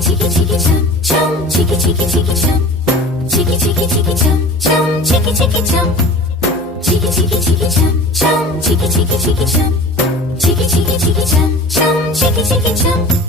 chicky chum chum, chicky chum, chicky chum chum, chicky chum, chicky chum chum, chicky chum, chicky chum chum, chicky chum.